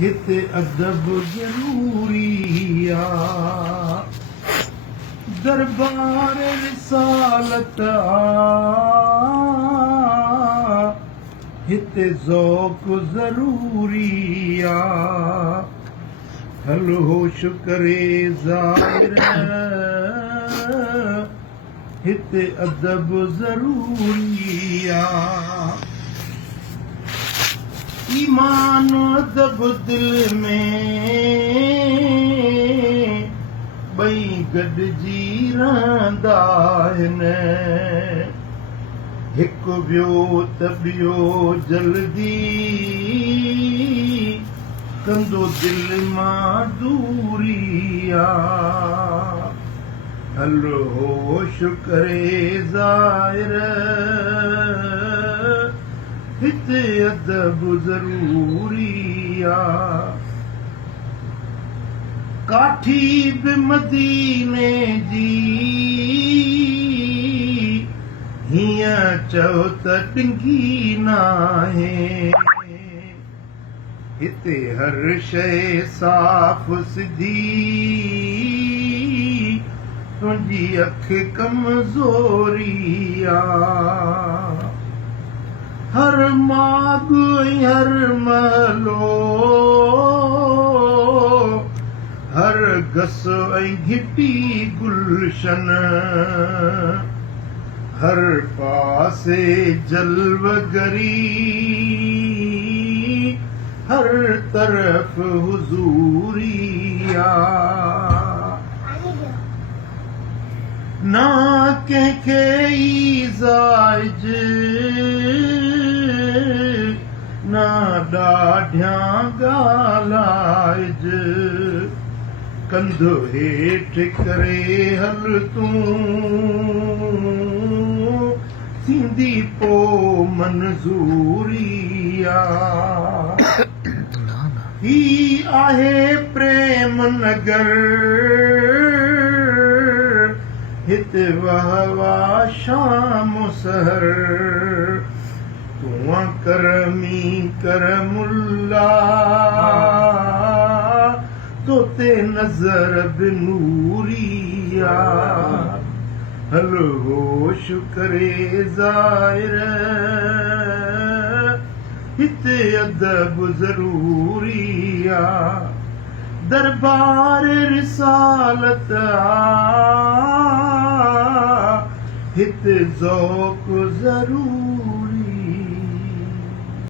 हिते अदब ज़रूरी आ, दरबार रिसालत आ, हिते ज़ौक़ ज़रूरी आ। हल होश करे ज़ाहिर, हिते अदब ज़रूरी आ। ईमान अदब दिल में ॿई गॾिजी रहंदा आहिनि, हिकु वियो त ॿियो जल्दी कंदो दिल मां दूरी आ। हल होश करे ज़ाहिर, हिते अदब ज़रूरी आ। काठी बि मदीने जी हीअं चओ त टिंगी नाहे, हिते हर शइ साफ़ सिधी, तुंहिंजी अखि कमज़ोरी आ। हर माग ऐं हर महलो, हर गस ऐं घिटी गुलशन, हर पासे जलवगरी, हर तरफ हुजूरी आ। ना कंहिंखे ईज़ाइज, ना ॾाढियां ॻाल्हाइज, कंधु हेठि करे हल तूं, थींदी पोइ मंज़ूरी आ। ही आहे प्रेम नगर, हिते वहवा शाम सहर, तूं करमी करमुल्ला, तोते नज़र बि नूरी आ। हल होश करे ज़ाहिर, हिते अदब ज़रूरी आ। दरबार रिसालत आ, हिते ज़ौक़ ज़रूरी